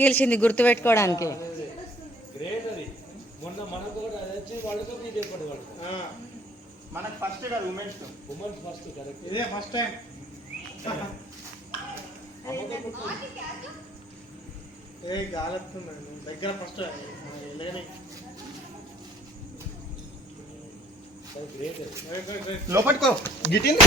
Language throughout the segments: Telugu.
గెలిచింది గుర్తుపెట్టుకోవడానికి. మనకు ఫస్ట్ కాదు ఉమెన్స్ ఫస్ట్ కరెక్ట్. ఇదే ఫస్ట్ టైం ఏ గాలెత్తుందండి దగ్గర ఫస్ట్ లోపట్టుకో గిటింది.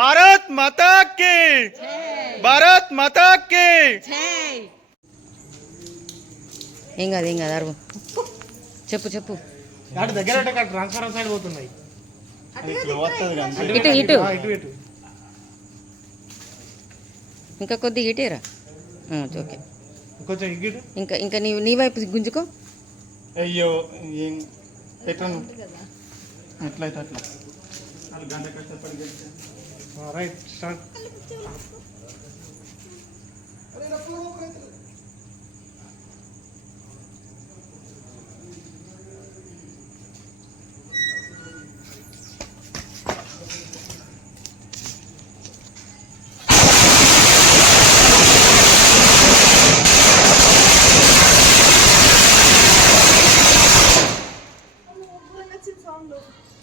భారత్ మాతా కి, భారత్ మాతా కి. ఏం కాదు అరువు. చెప్పు చెప్పు. దగ్గర ట్రాన్స్ఫర్ సైడ్ పోతున్నాయి. ఇటు ఇటు ఇటు ఇంకా కొద్దిగా ఇటేరా. ఓకే కొంచెం ఇంకా ఇంకా నీ వైపు గుంజుకో. అయ్యో పెట్టను ఎట్లయితే అట్లా. Right start.